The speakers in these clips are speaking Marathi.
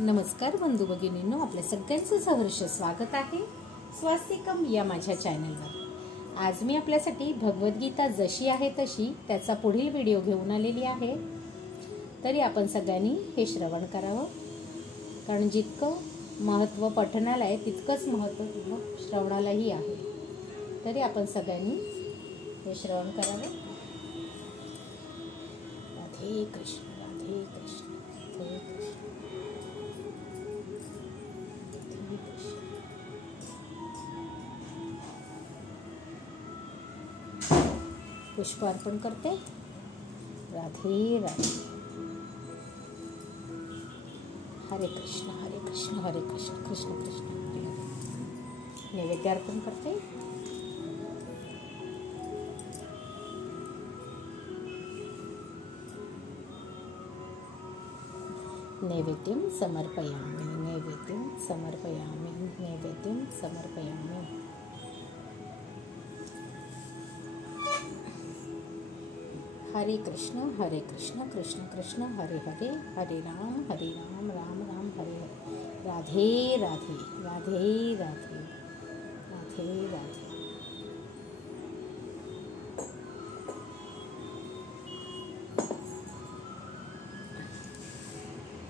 नमस्कार बंधू भगिनींनो, आपल्या सगळ्यांचं सहर्ष स्वागत आहे स्वास्तिकम या माझ्या चॅनलवर। आज मी आपल्यासाठी भगवद्गीता जशी आहे तशी त्याचा पुढील व्हिडिओ घेऊन आलेली आहे। तरी आपण सगळ्यांनी हे श्रवण करावं, कारण जितकं महत्त्व पठणाला आहे तितकंच महत्त्व श्रवणालाही आहे। तरी आपण सगळ्यांनी हे श्रवण करावं। राधे कृष्ण राधे कृष्ण राधे कृष्ण। पुष्प अर्पण करते। राधे राधे। हरे कृष्ण हरे कृष्ण कृष्ण कृष्ण हरे हरे। नैवेद्य अर्पण करते। नैवेद्यं समर्पयामि नैवेद्यं समर्पयामि नैवेद्यं समर्पयामि। हरे कृष्ण कृष्ण कृष्ण हरे हरे, हरे राम राम राम हरे हरे। राधे राधे राधे राधे राधे राधे।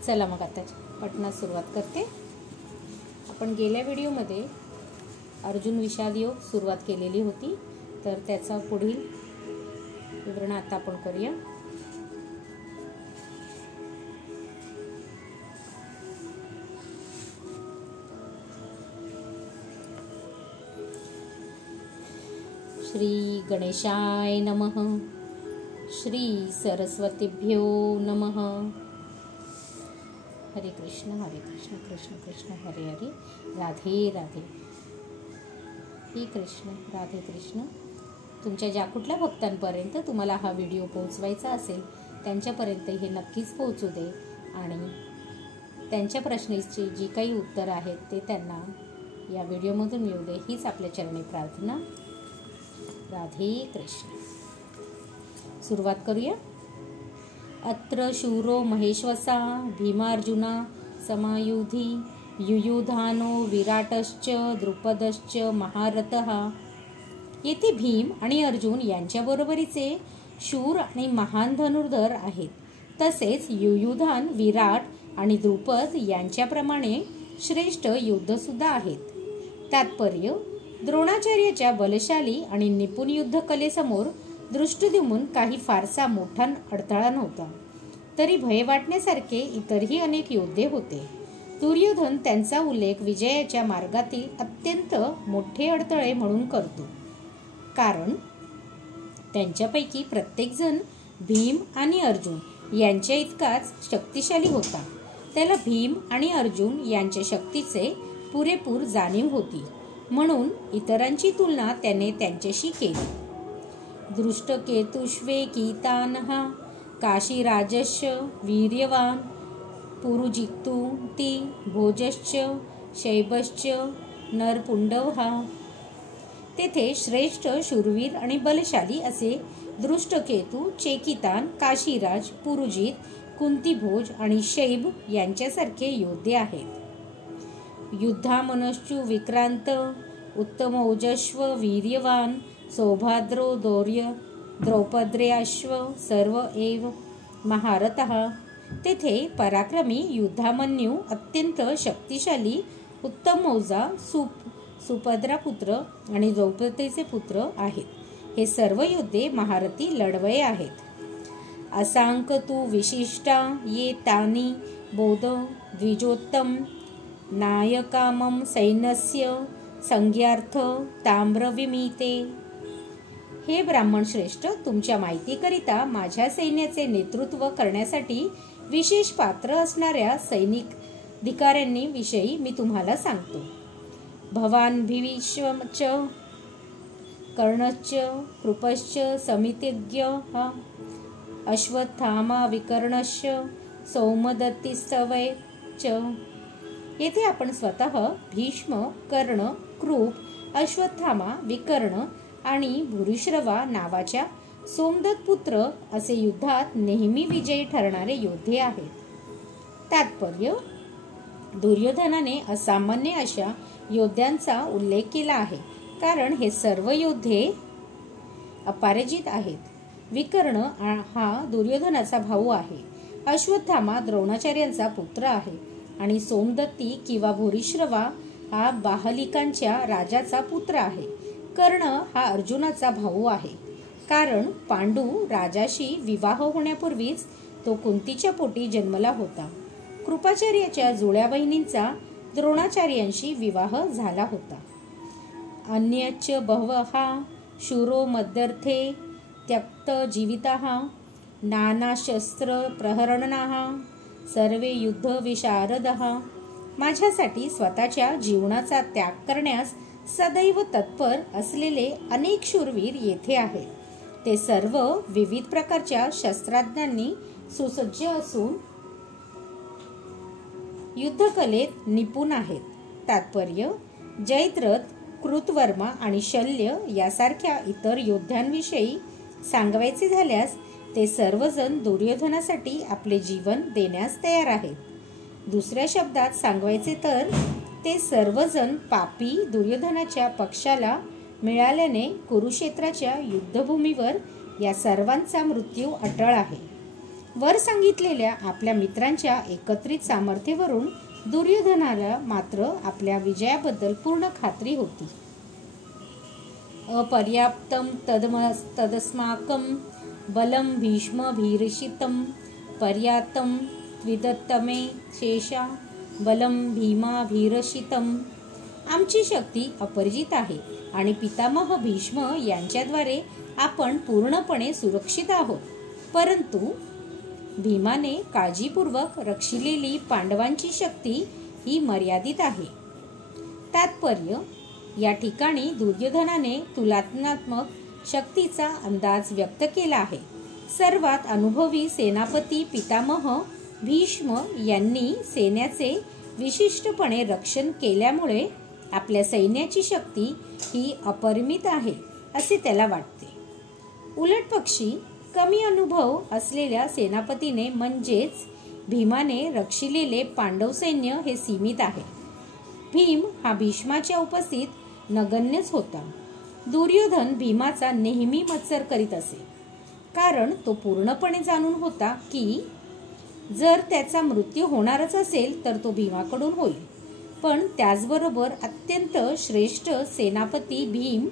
चला मग आता पठणास सुरुवात करते। आपण गेल्या व्हिडिओमध्ये अर्जुन विषाद योग सुरुवात केलेली होती, तर त्याचा पुढील विवरण आता आपण करूया। श्री गणेशाय नमः। श्री सरस्वतीभ्यो नमः। हरे कृष्ण कृष्ण कृष्ण हरे हरे। राधे राधे। हे कृष्ण राधे कृष्ण, तुमच्या ज्या कुठल्या भक्तांपर्यंत तुम्हाला हा व्हिडिओ पोहोचवायचा असेल त्यांच्यापर्यंत हे नक्कीच पोहोचू दे, आणि त्यांच्या प्रश्नाची जी काही उत्तर आहेत ते त्यांना या व्हिडिओमधून मिळू दे, हीच आपल्या चरणी प्रार्थना। राधे कृष्ण। सुरुवात करूया। अत्र शूरो महेश्वसा भीमार्जुना समायुधी युयुधानो विराटश्च द्रुपदश्च महारथः। येथे भीम आणि अर्जुन यांच्या बरोबरीचे शूर आणि महान धनुर्धर आहेत। तसेच युयुधान, विराट आणि द्रुपद यांच्याप्रमाणे श्रेष्ठ युद्ध सुद्धा आहेत। तात्पर्य: द्रोणाचार्याच्या बलशाली आणि निपुण युद्ध कलेसमोर दृष्टिद्युम्न काही फारसा मोठा अडथळा नव्हता। तरी भय वाटण्यासारखे इतरही अनेक योद्धे होते। दुर्योधन त्यांचा उल्लेख विजयाच्या मार्गातील अत्यंत मोठे अडथळे म्हणून करतो, कारण त्यांच्यापैकी प्रत्येकजण भीम आणि अर्जुन यांच्या इतकाच शक्तिशाली होता। त्याला भीम आणि अर्जुन यांच्या शक्तीचे पुरेपूर जाणीव होती, म्हणून इतरांची तुलना त्याने त्यांच्याशी केली। दृष्टकेतुष्वेकितानः काशीराजश्च वीर्यवान पुरुजित्तुति भोजश्च शैबश्च नरपुंडवः। तेथे श्रेष्ठ शूरवीर आणि बलशाली असे दृष्टकेतू, चेकितान, काशीराज, पुरुजित, कुंतीभोज आणि शैब यांच्यासारखे योद्धे आहेत। युद्धामनश्चु विक्रांत उत्तम ओजस्व वीर्यवान सौभाद्रो दौर्य द्रौपद्रेश्व सर्व एव महारथः। तेथे पराक्रमी युद्धामन्यू, अत्यंत शक्तिशाली उत्तम मौजा, सुभद्रा पुत्र आणि द्रौपदीचे पुत्र आहेत। हे सर्व योद्धे महारथी लढवये आहेत। असांक तु विशिष्टा ये तानि बोध द्विजोत्तम नायकामं सैन्यस्य संज्ञार्थ ताम्रविमीते। हे ब्राह्मण श्रेष्ठ, तुमच्या माहितीकरिता माझ्या सैन्याचे नेतृत्व करण्यासाठी विशेष पात्र असणाऱ्या सैनिक अधिकाऱ्यांनी विषयी मी तुम्हाला सांगतो। भवान भीष्मश्च कर्णश्च कृपश्च समितिज्ञः अश्वत्थामा विकर्णश्च सौमदत्तिस्तवै च। येथे आपण स्वतः भीष्म, कर्ण, कृप, अश्वत्थामा, विकर्ण आणि भूरिश्रवा नावाच्या सोमदत्त पुत्र असे युद्धात नेहमी विजयी ठरणारे योद्धे आहेत। तात्पर्य: दुर्योधनाने असामान्य अशा योद्ध्यांचा उल्लेख केला आहे, कारण हे सर्व योद्धे अपराजित आहेत. विकर्ण हा दुर्योधनाचा भाऊ आहे. अश्वत्थामा द्रोणाचार्यांचा पुत्र आहे आणि सोमदत्ती किंवा भूरिश्रवा हा बाहलिकांच्या राजाचा पुत्र आहे. कर्ण हा अर्जुनाचा भाऊ आहे, कारण पांडू राजाशी विवाह होण्यापूर्वीच तो कुंतीच्या पोटी जन्मला होता. कृपाचार्याच्या जुळ्या बहिणींचा द्रोणाचार्यांशी विवाह झाला होता. अन्यच बहवः शूरो मध्यर्थे त्यक्त जीविताः नाना शस्त्र प्रहरणाः सर्वे युद्ध विशारदः. माझ्यासाठी स्वतःच्या जीवनाचा त्याग करण्यास सदैव तत्पर असलेले अनेक शूरवीर येथे आहेत. ते सर्व विविध प्रकारच्या शस्त्रास्त्रांनी सुसज्ज असून युद्धकलेत निपुण आहेत. तात्पर्य: जयद्रथ, कृतवर्मा आणि शल्य यासारख्या इतर योद्ध्यांविषयी सांगायचे झाल्यास ते सर्वजण दुर्योधनासाठी आपले जीवन देण्यास तयार आहेत. दुसऱ्या शब्दात सांगायचे तर ते सर्वजण पापी दुर्योधनाच्या पक्षाला मिळाल्याने कुरुक्षेत्राच्या युद्धभूमीवर या सर्वांचा मृत्यू अटळ आहे. वर सांगितलेल्या आपल्या मित्रांच्या एकत्रित सामर्थ्यावरून दुर्योधनाला मात्र आपल्या विजयाबद्दल पूर्ण खात्री होती. अपर्याप्तम तदस्माकं बलं भीष्म भीरषितं पर्याप्तं त्विदत्तमे शेषा बलं भीमा भीरषितं. आमची शक्ती अपरिजित आहे आणि पितामह भीष्म यांच्याद्वारे आपण पूर्णपणे सुरक्षित आहोत. परंतु भीमाने काळजीपूर्वक रक्षिलेली पांडवांची शक्ती ही मर्यादित आहे. तात्पर्य: या ठिकाणी दुर्योधनाने तुलनात्मक शक्तीचा अंदाज व्यक्त केला आहे. सर्वात अनुभवी सेनापती पितामह भीष्म यांनी सैन्याचे विशिष्टपणे रक्षण केल्यामुळे आपल्या सैन्याची शक्ती ही अपरिमित आहे असे त्याला वाटते. उलटपक्षी कमी अनुभव असलेल्या सेनापतीने म्हणजेच भीमाने रक्षिलेले पांडव सैन्य हे सीमित आहे. भीम हा भीष्माच्या उपस्थित नगण्यच होता. दुर्योधन भीमाचा नेहमी मत्सर करीत असे, कारण तो पूर्णपणे जाणून होता की जर त्याचा मृत्यू होणारच असेल तर तो भीमाकडून होईल. पण त्याचबरोबर अत्यंत श्रेष्ठ सेनापती भीम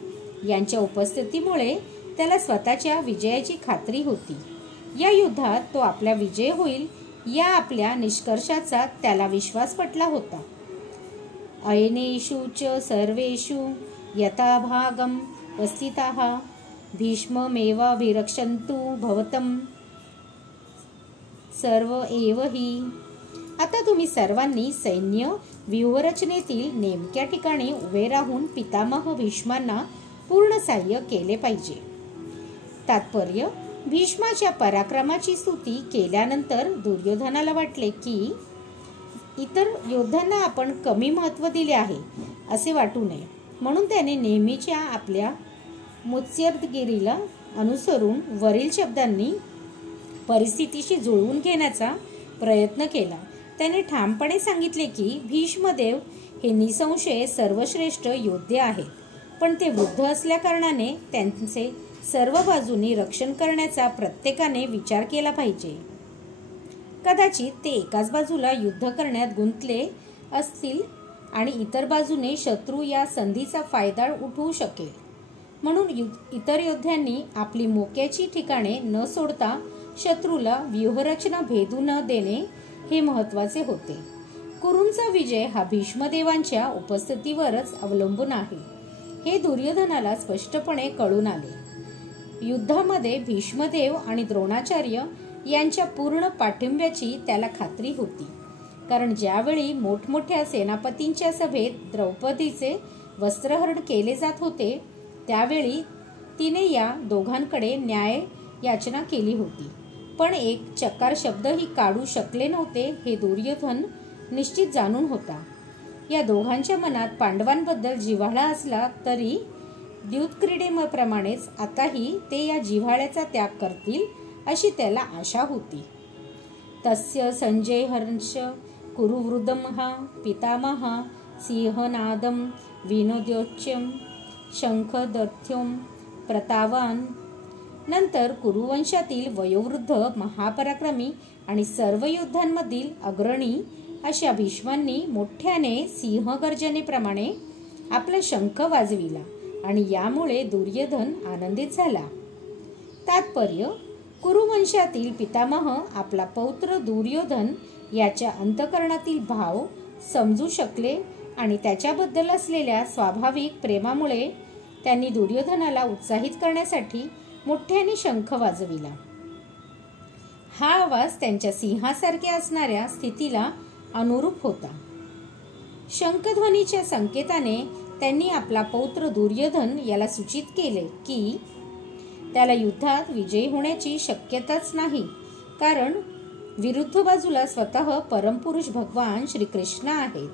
यांच्या उपस्थितीमुळे त्याला स्वतःच्या विजयाची खात्री होती. या युद्धात तो आपला विजय होईल या आपल्या निष्कर्षाचा त्याला विश्वास पटला होता. अयनेषु च सर्वेषु यथा भागं वस्थिताः भीष्ममेवाभिरक्षन्तु भवतं सर्व एव हि. आता तुम्ही सर्वांनी सैन्य व्यूहरचनेतील नेमक्या ठिकाणी उभे राहून पितामह भीष्मांना पूर्ण सहाय्य केले पाहिजे. तात्पर्य: भीष्माच्या पराक्रमाची स्तुती केल्यानंतर दुर्योधनाला वाटले की इतर योद्ध्यांना आपण कमी महत्त्व दिले आहे असे वाटू नये, म्हणून त्याने नेहमीच्या आपल्या मुत्सद्देगिरीला अनुसरून वरील शब्दांनी परिस्थितीशी जुळवून घेण्याचा प्रयत्न केला. त्याने ठामपणे सांगितले की भीष्मदेव हे निसंशय सर्वश्रेष्ठ योद्धे आहेत, पण ते वृद्ध असल्याकारणाने त्यांचे सर्व बाजूंनी रक्षण करण्याचा प्रत्येकाने विचार केला पाहिजे. कदाचित ते एकाच बाजूला युद्ध करण्यात गुंतले असतील आणि इतर बाजूने शत्रू या संधीचा फायदा उठवू शकेल. म्हणून इतर योद्ध्यांनी आपली मोक्याची ठिकाणे न सोडता शत्रूला व्यूहरचना भेदू न देणे हे महत्त्वाचे होते. कुरूंचा विजय हा भीष्मदेवांच्या उपस्थितीवरच अवलंबून आहे हे दुर्योधनाला स्पष्टपणे कळून आले. युद्धामध्ये भीष्मदेव आणि द्रोणाचार्य यांच्या पूर्ण पाठिंब्याची त्याला खात्री होती, कारण ज्यावेळी मोठमोठ्या सेनापतींच्या सभेत द्रौपदीचे वस्त्रहरण केले जात होते त्यावेळी तिने या दोघांकडे न्याय याचना केली होती, पण एक चकार शब्दही काढू शकले नव्हते हे दुर्योधन निश्चित जाणून होता. या दोघांच्या मनात पांडवांबद्दल जिव्हाळा असला तरी द्यूतक्रीडेप्रमाणेच आताही ते या जिव्हाळ्याचा त्याग करतील अशी त्याला आशा होती. तस्य संजय हर्ष कुरुवृदमः पितामहः सिंहनादं विनोद्योच्यं शंखदर्थ्यों प्रतावान. नंतर कुरुवंशातील वयोवृद्ध महापराक्रमी आणि सर्व योद्ध्यांमधील अग्रणी अशा भीष्मांनी मोठ्याने सिंहगर्जनेप्रमाणे आपला शंख वाजविला आणि यामुळे दुर्योधन आनंदित झाला. तात्पर्य: कुरुवंशातील पितामह आपला पौत्र दुर्योधन याच्या अंतःकरणातील भाव समजू शकले आणि त्याच्याबद्दल असलेल्या स्वाभाविक प्रेमामुळे त्यांनी दुर्योधनाला उत्साहित करण्यासाठी मोठ्याने शंख वाजविला. हा आवाज त्यांच्या सिंहासारख्या असणाऱ्या स्थितीला अनुरूप होता. शंखध्वनीच्या संकेताने त्यांनी आपला पौत्र दुर्योधन याला सूचित केले की त्याला युद्धात विजयी होण्याची शक्यताच नाही, कारण विरुद्ध बाजूला स्वतः परमपुरुष भगवान श्रीकृष्ण आहेत.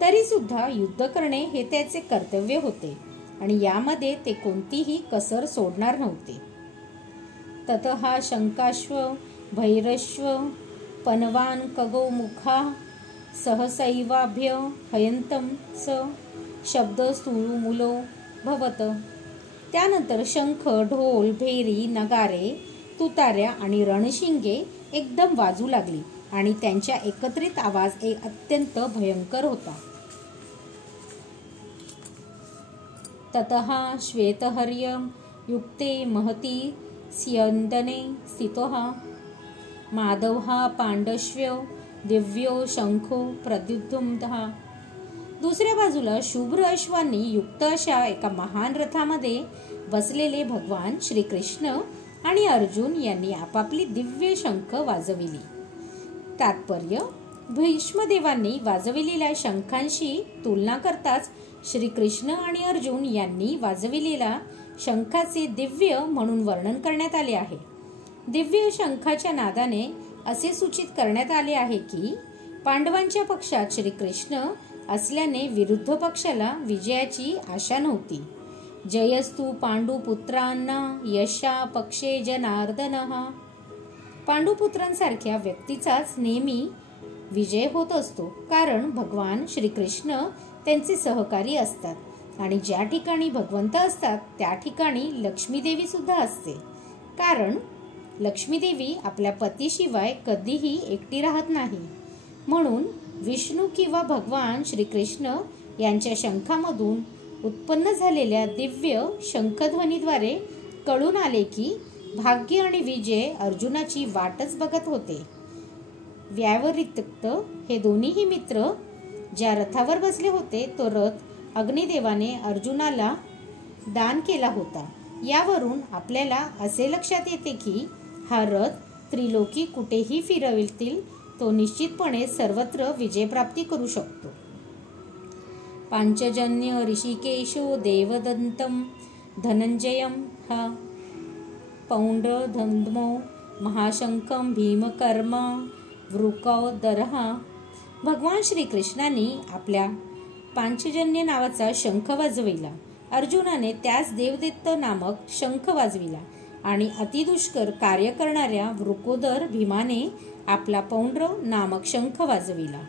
तरी सुद्धा युद्ध करणे हे त्याचे कर्तव्य होते आणि यामध्ये ते कोणतीही कसर सोडणार नव्हते. ततः शंकाश्व भैरश्व पनवान कगो मुखा सहसैवाभ्य हयंतम स शब्द स्तुमुलो भवत. त्यानंतर शंख, ढोल, भेरी, नगारे, तुताऱ्या आणि रणशिंगे एकदम वाजू लागली आणि त्यांच्या एकत्रित आवाज एक अत्यंत भयंकर होता. ततः श्वेतहर्य युक्ते महती स्यंदने स्थितः माधवः पांडश्व्यो दिव्यो शंखो प्रद्युम्नः. दुसऱ्या बाजूला शुभ्र अश्वांनी युक्त अशा एका महान रथामध्ये बसलेले भगवान श्रीकृष्ण आणि अर्जुन यांनी आपापली दिव्य शंख वाजविली. तात्पर्य: भीष्मदेवांनी वाजविलेल्या शंखांशी तुलना करताच श्रीकृष्ण आणि अर्जुन यांनी वाजविलेला शंखाचे दिव्य म्हणून वर्णन करण्यात आले आहे. दिव्य शंखाच्या नादाने असे सूचित करण्यात आले आहे की पांडवांच्या पक्षात श्रीकृष्ण असल्याने विरुद्ध पक्षाला विजयाची आशा नव्हती. जयस्तु पांडुपुत्रांना यशा पक्षे जनार्दनः. पांडुपुत्रांसारख्या व्यक्तीचाच नेहमी विजय होत असतो, कारण भगवान श्रीकृष्ण त्यांचे सहकारी असतात आणि ज्या ठिकाणी भगवंत असतात त्या ठिकाणी लक्ष्मीदेवी सुद्धा असते, कारण लक्ष्मीदेवी आपल्या पतीशिवाय कधीही एकटी राहत नाही. म्हणून विष्णू किंवा भगवान श्रीकृष्ण यांच्या शंखामधून उत्पन्न झालेल्या दिव्य शंखध्वनीद्वारे कळून आले की भाग्य आणि विजय अर्जुनाची वाटच बघत होते. व्यावरिक्त हे दोन्हीही मित्र ज्या रथावर बसले होते तो रथ अग्निदेवाने अर्जुनाला दान केला होता. यावरून आपल्याला असे लक्षात येते की हा रथ त्रिलोकी कुठेही फिरवतील तो निश्चितपणे सर्वत्र विजयप्राप्ती करू शकतो. पांचजन्य ऋषिकेशो देवदंतम धनंजयम हा पौंड्रधन्मो महाशंखम भीमकर्मा वृकोदरहा. भगवान श्रीकृष्णांनी आपल्या पांचजन्य नावाचा शंख वाजविला. अर्जुनाने त्याच देवदत्त नामक शंख वाजविला आणि अतिदुष्कर कार्य करणाऱ्या वृकोदर भीमाने आपला पौंड्र नामक शंख वाजविला.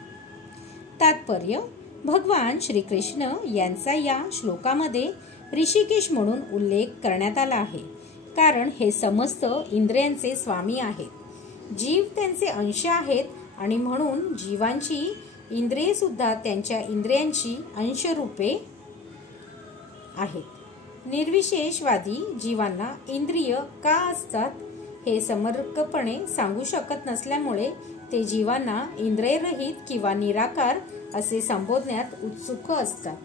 तात्पर्य: भगवान श्रीकृष्ण यांचा या श्लोकामध्ये ऋषिकेश म्हणून उल्लेख करण्यात आला आहे, कारण हे समस्त इंद्रियांचे स्वामी आहेत. जीव त्यांचे अंश आहेत आणि म्हणून जीवांची इंद्रिये सुद्धा त्यांच्या इंद्रियांची अंशरूपे आहेत. निर्विशेषवादी जीवांना इंद्रिय का असतात हे समर्पकपणे सांगू शकत नसल्यामुळे ते जीवांना इंद्रियरहित किंवा निराकार असे संबोधण्यात उत्सुक असतात.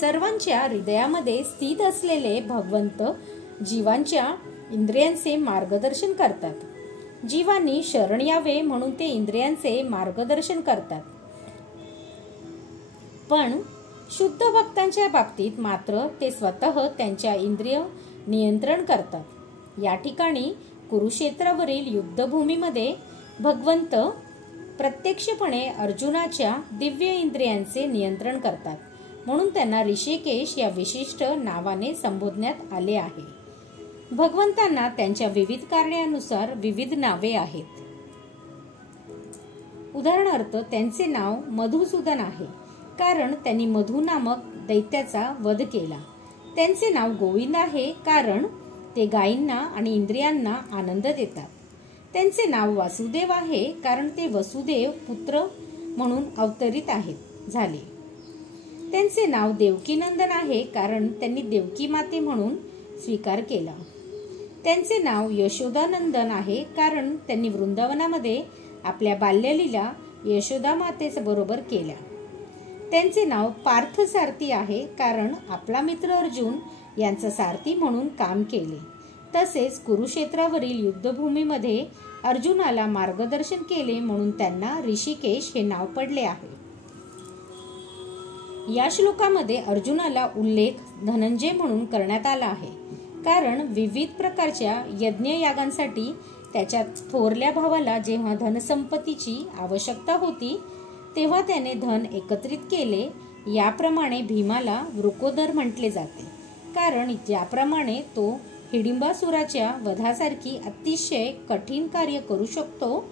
सर्वांच्या हृदयामध्ये स्थित असलेले भगवंत जीवांच्या इंद्रियांचे मार्गदर्शन करतात. जीवांनी शरण यावे म्हणून ते इंद्रियांचे मार्गदर्शन करतात. पण शुद्ध भक्तांच्या बाबतीत मात्र ते स्वतः त्यांच्या इंद्रिय नियंत्रण करतात. या ठिकाणी कुरुक्षेत्रावरील युद्धभूमीमध्ये भगवंत प्रत्यक्षपणे अर्जुनाच्या दिव्य इंद्रियांचे नियंत्रण करतात, म्हणून त्यांना ऋषिकेश या विशिष्ट नावाने संबोधण्यात आले आहे. भगवंतांना त्यांच्या विविध कारणानुसार विविध नावे आहेत. उदाहरणार्थ त्यांचे नाव मधुसूदन आहे, कारण त्यांनी मधु नामक दैत्याचा वध केला. त्यांचे नाव गोविंद आहे, कारण ते गायींना आणि इंद्रियांना आनंद देतात. त्यांचे नाव वासुदेव आहे, कारण ते वसुदेव पुत्र म्हणून अवतरित झाले. त्यांचे नाव देवकीनंदन आहे, कारण त्यांनी देवकी माते म्हणून स्वीकार केला. त्यांचे नाव यशोदानंदन आहे, कारण त्यांनी वृंदावनामध्ये आपल्या बाल्यलीला यशोदा मातेबरोबर केल्या. त्यांचे नाव पार्थसारथी आहे, कारण आपला मित्र अर्जुन यांचा सारथी म्हणून काम केले. तसेच कुरुक्षेत्रावरील युद्धभूमीमध्ये अर्जुनाला मार्गदर्शन केले, म्हणून त्यांना ऋषिकेश हे नाव पडले आहे. या श्लोकामध्ये अर्जुनाला उल्लेख धनंजय म्हणून करण्यात आला आहे, कारण विविध प्रकारच्या यज्ञयागांसाठी त्याच्या थोरल्या भावाला जेव्हा धनसंपत्तीची आवश्यकता होती तेव्हा त्याने धन एकत्रित केले. याप्रमाणे भीमाला वृकोदर म्हटले जाते, कारण ज्याप्रमाणे तो हिडिंबासुराच्या वधासारखी अतिशय कठीण कार्य करू शकतो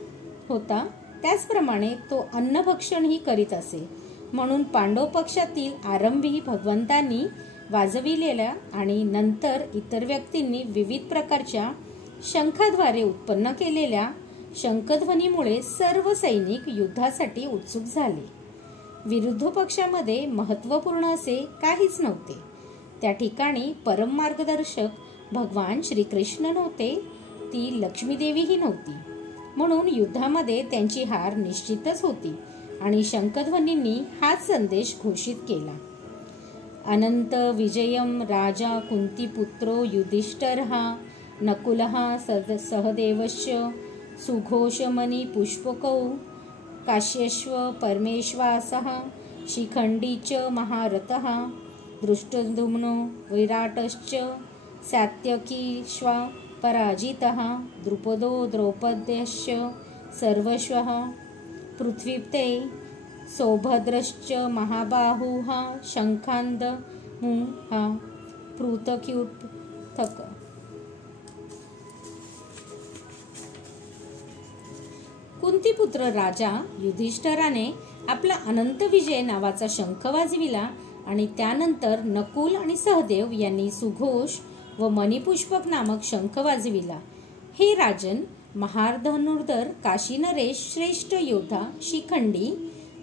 होता, त्याचप्रमाणे तो अन्नभक्षणही करीत असे. म्हणून पांडव पक्षातील आरंभी भगवंतांनी वाजविलेल्या आणि नंतर इतर व्यक्तींनी विविध प्रकारच्या शंखाद्वारे उत्पन्न केलेल्या शंखध्वनीमुळे सर्व सैनिक युद्धासाठी उत्सुक झाले. विरुद्ध पक्षामध्ये महत्त्वपूर्ण असे काहीच नव्हते. त्या ठिकाणी परम मार्गदर्शक भगवान श्रीकृष्ण नव्हते, ती लक्ष्मीदेवीही नव्हती. म्हणून युद्धामध्ये त्यांची हार निश्चितच होती आणि शंखध्वनींनी हाच संदेश घोषित केला. अनंत विजयम राजा कुंतीपुत्रो युधिष्ठिरः नकुलः सहदेवश्च सुघोषमणि पुष्पकौ काश्यश्व परमेश्वासः शिखंडी च महारथः दृष्टद्युम्नो विराटश्च सात्यकीश्व पराजितः द्रुपदो द्रौपद्यश्च सर्वश्वः पृथ्वीप्ते सौभद्रश्च महाबाहुः शंखान्दमुः पृथक्युत्थक. कुंतीपुत्र राजा युधिष्ठिराने आपला अनंत विजय नावाचा शंख वाजविला आणि त्यानंतर नकुल आणि सहदेव यांनी सुघोष व मणिपुष्पक नामक शंख वाजविला. हे राजन, महारधनुर्धर काशीनरेश श्रेष्ठ योद्धा शिखंडी,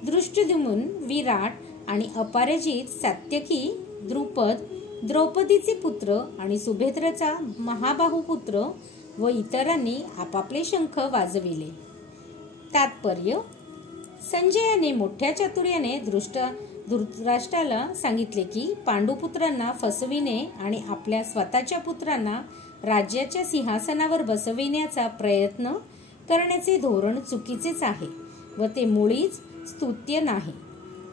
दृष्टद्युम्न विराट आणि अपराजित सात्यकी, द्रुपद, द्रौपदीचे पुत्र आणि सुभद्रेचा महाबाहू पुत्र व इतरांनी आपापले शंख वाजविले. तात्पर्य: संजयाने मोठ्या चातुर्याने धृतराष्ट्राला सांगितले की पांडुपुत्रांना फसविणे आणि आपल्या स्वतःच्या पुत्रांना राज्याच्या सिंहासनावर बसविण्याचा प्रयत्न करण्याचे धोरण चुकीचेच आहे व ते मुळीच स्तुत्य नाही.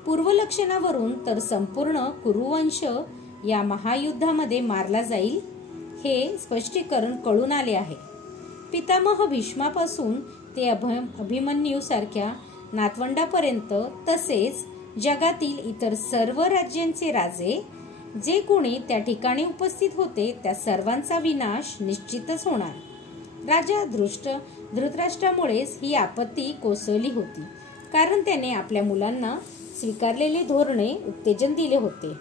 पूर्वलक्षणावरून तर संपूर्ण कुरुवंश या महायुद्धामध्ये मारला जाईल हे स्पष्टीकरण कळून आले आहे. पितामह भीष्मापासून ते अभिमन्यू सारख्या नातवंडापर्यंत तसेच जगातील इतर सर्व राज्यांचे राजे जे कोणी त्या ठिकाणी उपस्थित होते त्या सर्वांचा विनाश निश्चितच होणार. राजा धृतराष्ट्रामुळेच ही आपत्ती कोसळली होती, कारण त्याने आपल्या मुलांना स्वीकारलेले धोरणे उत्तेजन दिले होते.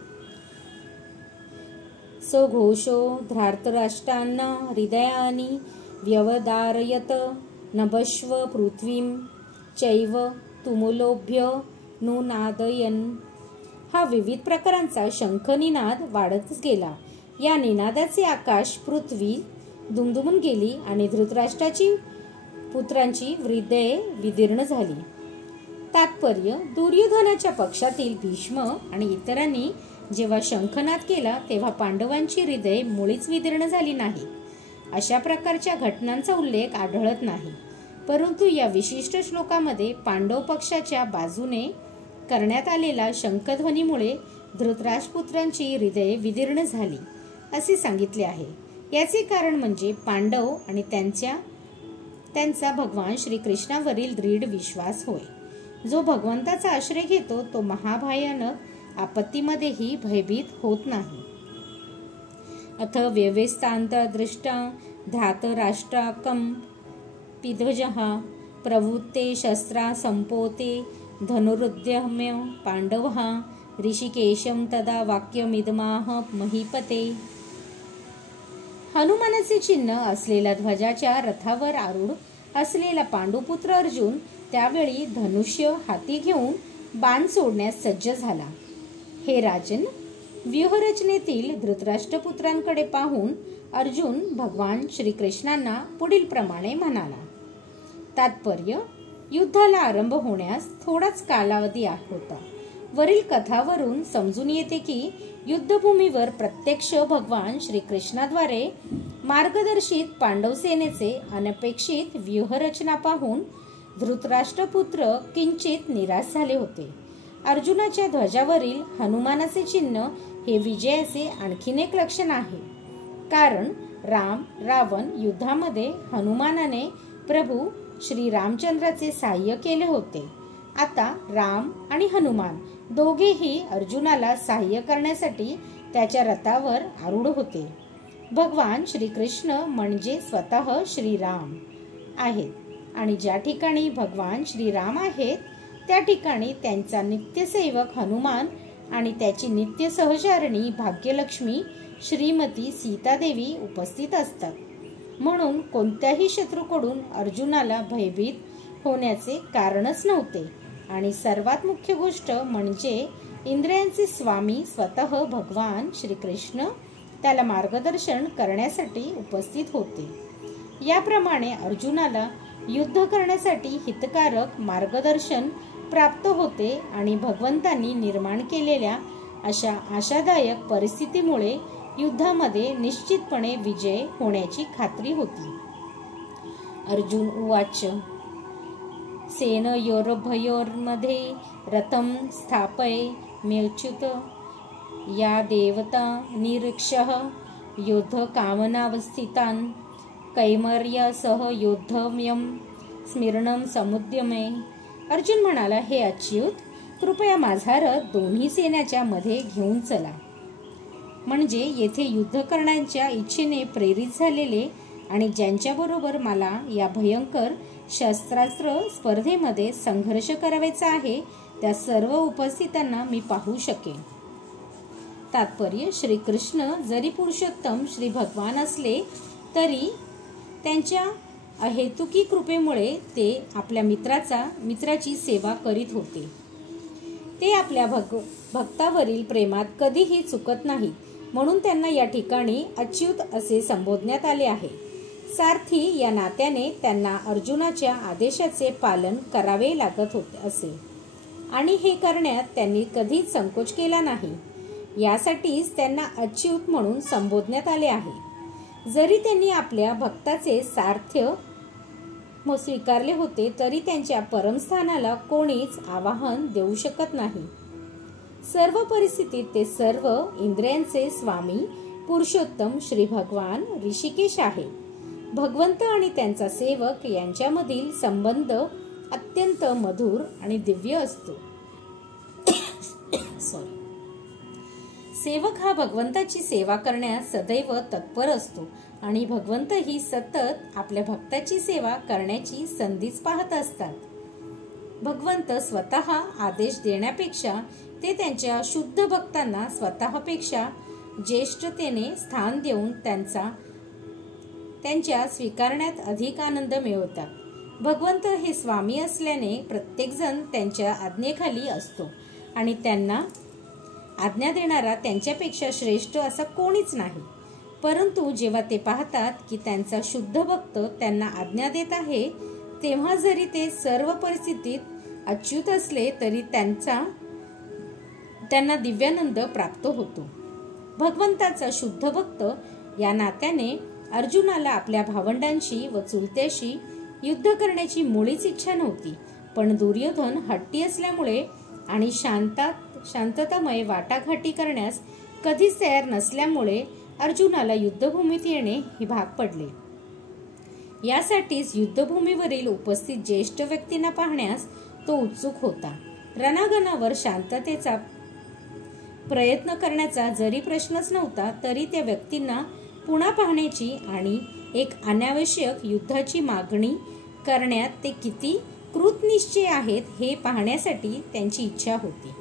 सघोषो धृतराष्ट्रान् हृदयानि व्यवधारयत नभस्व पृथ्वीं चैव तुमुलोभ्य नुनादयन्. हा विविध प्रकारांचा शंखनिनाद वाढतच गेला. या निनादाचे आकाश पृथ्वी दुमदुमून गेली आणि धृतराष्ट्राची पुत्रांची हृदये विदीर्ण झाली. तात्पर्य: दुर्योधनाच्या पक्षातील भीष्म आणि इतरांनी जेव्हा शंखनाद केला तेव्हा पांडवांची हृदये मुळीच विदीर्ण झाली नाही. अशा प्रकारच्या घटनांचा उल्लेख आढळत नाही, परंतु या विशिष्ट श्लोकामध्ये पांडव पक्षाच्या बाजूने करण्यात आलेला शंखध्वनीमुळे धृतराष्ट्रपुत्रांची हृदये विदीर्ण झाली असे सांगितले आहे. याचे कारण म्हणजे पांडव आणि त्यांचा भगवान श्रीकृष्णावरील दृढ विश्वास होय. जो भगवंताचा आश्रय घेतो तो महाभयानक आपत्तीमध्येही भयभीत होत नाही. अथ व्यवस्थांतदृष्टा धातराष्ट्राकं पिध्वजः प्रवृत्ते शस्त्रा संपोते धनुरुद्यम्य पांडवः ऋषिकेशं तदा वाक्यमिदमाह महीपते. हनुमानाचे चिन्ह असलेल्या ध्वजाच्या रथावर आरूढ असलेला पांडुपुत्र अर्जुन त्यावेळी धनुष्य हाती घेऊन बाण सोडण्यास सज्ज झाला. हे राजन, व्यूहरचनेतील धृतराष्ट्रपुत्रांकडे पाहून अर्जुन भगवान श्रीकृष्णांना पुढील प्रमाणे म्हणाला. तात्पर्य: युद्धाला आरंभ होण्यास थोडाच कालावधी होता. वरील कथावरून समजून येते की युद्धभूमीवर प्रत्यक्ष भगवान श्रीकृष्णाद्वारे मार्गदर्शित पांडव सेनेचे अनपेक्षित व्यूहरचना पाहून धृतराष्ट्रपुत्र किंचित निराश झाले होते. अर्जुनाच्या ध्वजावरील हनुमानाचे चिन्ह हे विजयाचे आणखीन एक लक्षण आहे. कारण राम रावण युद्धामध्ये हनुमानाने प्रभू श्री रामचंद्राचे सहाय्य केले होते. आता राम आणि हनुमान दोघेही अर्जुनाला सहाय्य करण्यासाठी त्याच्या रथावर आरूढ होते. भगवान श्रीकृष्ण म्हणजे स्वतः श्रीराम आहेत आणि ज्या ठिकाणी भगवान श्रीराम आहेत त्या ठिकाणी त्यांचा नित्यसेवक हनुमान आणि त्याची नित्य सहचारिणी भाग्यलक्ष्मी श्रीमती सीतादेवी उपस्थित असतात. म्हणून कोणत्याही शत्रूकडून अर्जुनाला भयभीत होण्याचे कारणच नव्हते. आणि सर्वात मुख्य गोष्ट म्हणजे इंद्रियांचे स्वामी स्वतः भगवान श्रीकृष्ण त्याला मार्गदर्शन करण्यासाठी उपस्थित होते. याप्रमाणे अर्जुनाला युद्ध करण्यासाठी हितकारक मार्गदर्शन प्राप्त होते आणि भगवंतांनी निर्माण केलेल्या अशा आशादायक परिस्थितीमुळे युद्धामध्ये निश्चितपणे विजय होण्याची खात्री होती. अर्जुन उवाच: सेनयोरुभयोर्मध्ये रथं स्थापय मेच्युत या देवता निरीक्षः युद्ध कामनावस्थितान् कैमर्यसह योद्धव्यं स्मरणं समुद्यमे. अर्जुन म्हणाला, हे अच्युत, कृपया माझा रथ दोन्ही सेनाच्या मध्ये घेऊन चला. म्हणजे येथे युद्ध करण्याच्या इच्छेने प्रेरित झालेले आणि ज्यांच्याबरोबर मला या भयंकर शस्त्रास्त्र स्पर्धेमध्ये संघर्ष करायचा आहे त्या सर्व उपस्थितांना मी पाहू शकेन. तात्पर्य: श्रीकृष्ण जरी पुरुषोत्तम श्री भगवान असले तरी त्यांच्या अहेतुकी कृपेमुळे ते आपल्या मित्राची सेवा करीत होते. ते आपल्या भक्तावरील प्रेमात कधीही चुकत नाहीत. म्हणून त्यांना या ठिकाणी अच्युत असे संबोधण्यात आले आहे. सारथी या नात्याने त्यांना अर्जुनाच्या आदेशाचे पालन करावे लागत होते असे आणि हे करण्यात त्यांनी कधीच संकोच केला नाही. यासाठीच त्यांना अच्युत म्हणून संबोधण्यात आले आहे. जरी त्यांनी आपल्या भक्ताचे सारथ्य स्वीकारले होते तरी त्यांच्या परमस्थानाला कोणीच आवाहन देऊ शकत नाही. सर्व परिस्थितीत ते सर्व इंद्रियांचे स्वामी पुरुषोत्तम श्री भगवान ऋषिकेश आहे. भगवंत आणि त्यांचा सेवक यांच्यामधील संबंध अत्यंत मधुर आणि दिव्य असतो. सेवक हा भगवंताची सेवा करण्यास सदैव तत्पर असतो आणि भगवंतही सतत आपल्या भक्ताची सेवा करण्याची संधीच पाहत असतात. भगवंत स्वतः आदेश देण्यापेक्षा ते त्यांच्या शुद्ध भक्तांना स्वतःपेक्षा ज्येष्ठतेने स्थान देऊन त्यांच्या स्वीकारण्यात अधिक आनंद मिळवतात. भगवंत हे स्वामी असल्याने प्रत्येकजण त्यांच्या आज्ञेखाली असतो आणि त्यांना आज्ञा देणारा त्यांच्यापेक्षा श्रेष्ठ असा कोणीच नाही. परंतु जेव्हा ते पाहतात की त्यांचा शुद्ध भक्त त्यांना आज्ञा देत आहे तेव्हा जरी ते सर्व परिस्थितीत अच्युत असले तरी त्यांना दिव्यानंद प्राप्त होतो. भगवंताचा शुद्ध भक्त या नात्याने अर्जुनाला आपल्या भावंडांशी व चुलत्याशी युद्ध करण्याची मुळीच इच्छा नव्हती. पण दुर्योधन हट्टी असल्यामुळे आणि शांततामय वाटाघाटी करण्यास कधीच तयार नसल्यामुळे अर्जुनाला युद्धभूमीत येणे हे भाग पडले. यासाठीच युद्धभूमीवरील उपस्थित ज्येष्ठ व्यक्तींना पाहण्यास तो उत्सुक होता. रणांगणावर शांततेचा प्रयत्न करण्याचा जरी प्रश्नच नव्हता तरी त्या व्यक्तींना पुन्हा पाहण्याची आणि एक अनावश्यक युद्धाची मागणी करण्यात ते किती कृतनिश्चय आहेत हे पाहण्यासाठी त्यांची इच्छा होती.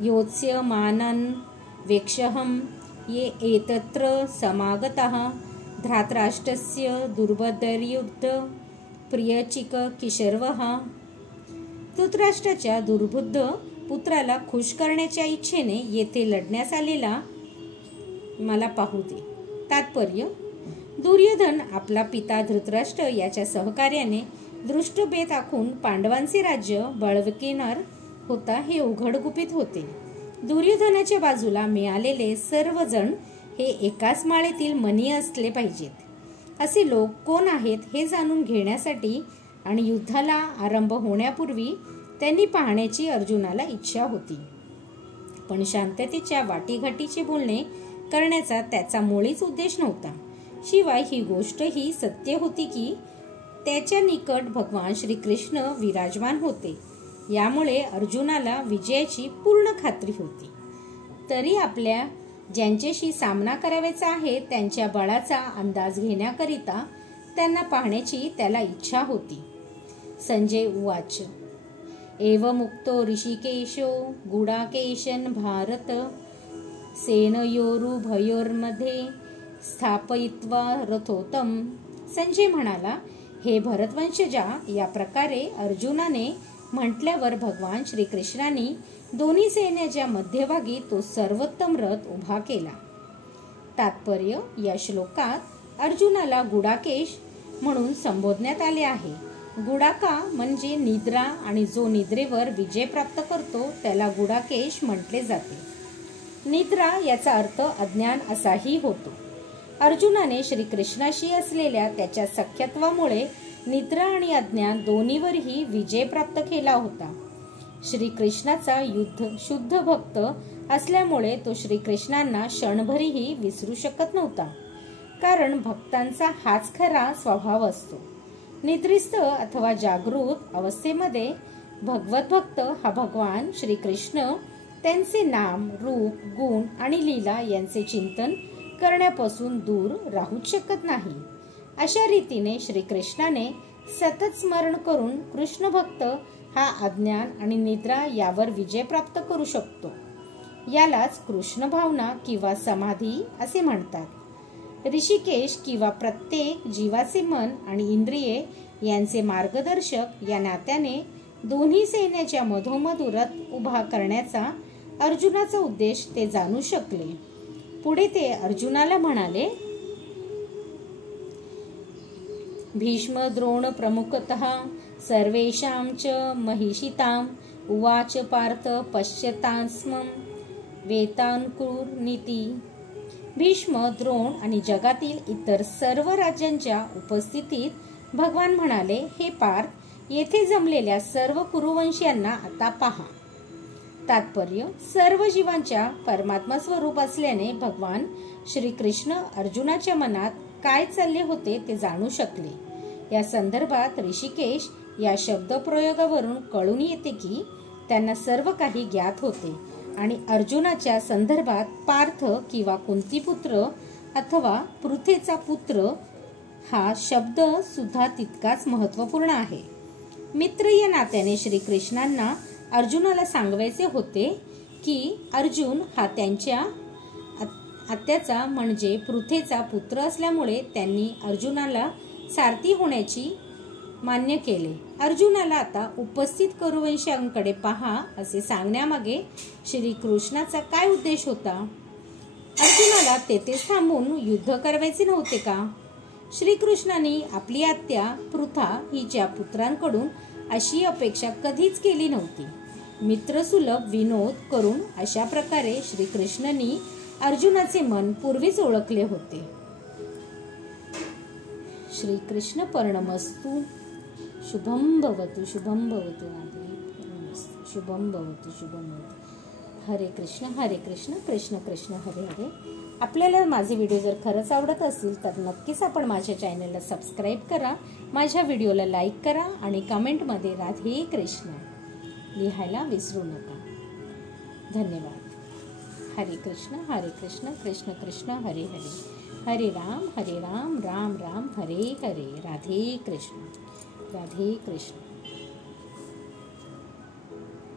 योत्स्य मानन वेक्षहम ये एतत्र समागतः धृतराष्ट्रस्य दुर्बुद्धिर्युक्त प्रियचिक किशर्वः. धृतराष्ट्राच्या दुर्बुद्ध पुत्राला खुश करण्याच्या इच्छेने येथे लढण्यास आलेला मला पाहू दे. तात्पर्य: दुर्योधन आपला पिता धृतराष्ट्र याच्या सहकार्याने दृष्टबेत आखून पांडवांचे राज्य बळकाविणार होता हे उघडगुपित होते. दुर्योधनाच्या बाजूला मिळालेले सर्वजण हे एकाच माळेतील मणी असले पाहिजेत. असे लोक कोण आहेत हे जाणून घेण्यासाठी आणि युद्धाला आरंभ होण्यापूर्वी त्यांनी पाहण्याची अर्जुनाला इच्छा होती. पण शांततेच्या वाटीघाटीचे बोलणे करण्याचा त्याचा मुळीच उद्देश नव्हता. शिवाय ही गोष्ट ही सत्य होती की त्याच्या निकट भगवान श्रीकृष्ण विराजमान होते. यामुळे अर्जुनाला विजयाची पूर्ण खात्री होती. तरी आपल्या ज्यांच्याशी सामना करायचा आहे त्यांच्या बळाचा अंदाज घेण्याकरिता त्यांना पाहण्याची त्याला इच्छा होती. संजय उवाच: एवमुक्तो ऋषिकेशो गुडाकेशन भारत सेनयोरुभयोर्मध्ये स्थापयित्वा रथोत्तम. संजय म्हणाला, हे भरतवंशजा, या प्रकारे अर्जुनाने म्हटल्यावर भगवान श्रीकृष्णांनी दोन्ही सैन्याच्या मध्यभागी तो सर्वोत्तम रथ उभा केला. तात्पर्य: या श्लोकात अर्जुनाला गुडाकेश म्हणून संबोधण्यात आले आहे. गुडाका म्हणजे निद्रा आणि जो निद्रेवर विजय प्राप्त करतो त्याला गुडाकेश म्हटले जाते. निद्रा याचा अर्थ अज्ञान असाही होतो. अर्जुनाने श्रीकृष्णाशी असलेल्या त्याच्या सख्यत्वामुळे निद्रा आणि अज्ञान दोन्हीवरही विजय प्राप्त केला होता. श्रीकृष्णाचा शुद्ध भक्त असल्यामुळे तो श्रीकृष्णांना क्षणभरीही विसरू शकत नव्हता. कारण भक्तांचा हाच खरा स्वभाव असतो. निद्रिस्त अथवा जागृत अवस्थेमध्ये भगवत भक्त हा भगवान श्रीकृष्ण त्यांचे नाम, रूप, गुण आणि लीला यांचे चिंतन करण्यापासून दूर राहूच शकत नाही. अशा रीतीने श्रीकृष्णाने सतत स्मरण करून कृष्ण भक्त हा अज्ञान आणि निद्रा यावर विजय प्राप्त करू शकतो. यालाच कृष्ण भावना किंवा समाधी असे म्हणतात. ऋषिकेश किंवा प्रत्येक जीवाचे मन आणि इंद्रिये यांचे मार्गदर्शक या नात्याने दोन्ही सैन्याच्या मधोमध रथ उभा करण्याचा अर्जुनाचा उद्देश ते जाणू शकले. पुढे ते अर्जुनाला म्हणाले, भीष्म द्रोण प्रमुखतः सर्वेषां च महिषितां उवाच पार्थ पश्यतास्मं वेतानुकूर्नीति. भीष्म, द्रोण आणि जगातील इतर सर्व राज्यांच्या उपस्थितीत भगवान म्हणाले, हे पार्थ, येथे जमलेल्या सर्व कुरुवंशीयांना आता पहा. तात्पर्य: सर्व जीवांच्या परमात्मा स्वरूप असल्याने भगवान श्रीकृष्ण अर्जुनाच्या मनात काय चालले होते ते जाणू शकले. या संदर्भात ऋषिकेश या शब्दप्रयोगावरून कळून येते की त्यांना सर्व काही ज्ञात होते आणि अर्जुनाच्या संदर्भात पार्थ किंवा कुंतीपुत्र अथवा पृथेचा पुत्र हा शब्द सुद्धा तितकाच महत्त्वपूर्ण आहे. मित्र या नात्याने श्रीकृष्णांना अर्जुनाला सांगायचे होते की अर्जुन हा त्यांच्या आत्याचा म्हणजे पृथेचा पुत्र असल्यामुळे त्यांनी अर्जुनाला सारथी होण्याची मान्य केले. अर्जुनाला आता उपस्थित कुरुवंशांकडे पहा असे सांगण्यामागे श्रीकृष्णाचा काय उद्देश होता? अर्जुनाला तेथेच थांबून युद्ध करायचे नव्हते का? श्रीकृष्णांनी आपली आत्या पृथा हिच्या पुत्रांकडून अशी अपेक्षा कधीच केली नव्हती. मित्रसुलभ विनोद करून अशा प्रकारे श्रीकृष्णांनी अर्जुनाचे मन पूर्वीच ओळखले होते. श्रीकृष्ण पर्णमस्तु. शुभम भवतु, शुभम भवतु, शुभम भवतु, शुभम भवतु. हरे कृष्ण कृष्ण कृष्ण हरे हरे. आपल्याला माझे व्हिडिओ जर खरंच आवडत असतील तर नक्कीच आपण माझ्या चॅनलला सबस्क्राईब करा, माझ्या व्हिडिओला लाईक करा आणि कमेंटमध्ये राधे कृष्ण लिहायला विसरू नका. धन्यवाद. हरे कृष्ण कृष्ण कृष्ण हरे हरे. हरे राम राम राम हरे हरे. राधे कृष्ण. राधे कृष्ण.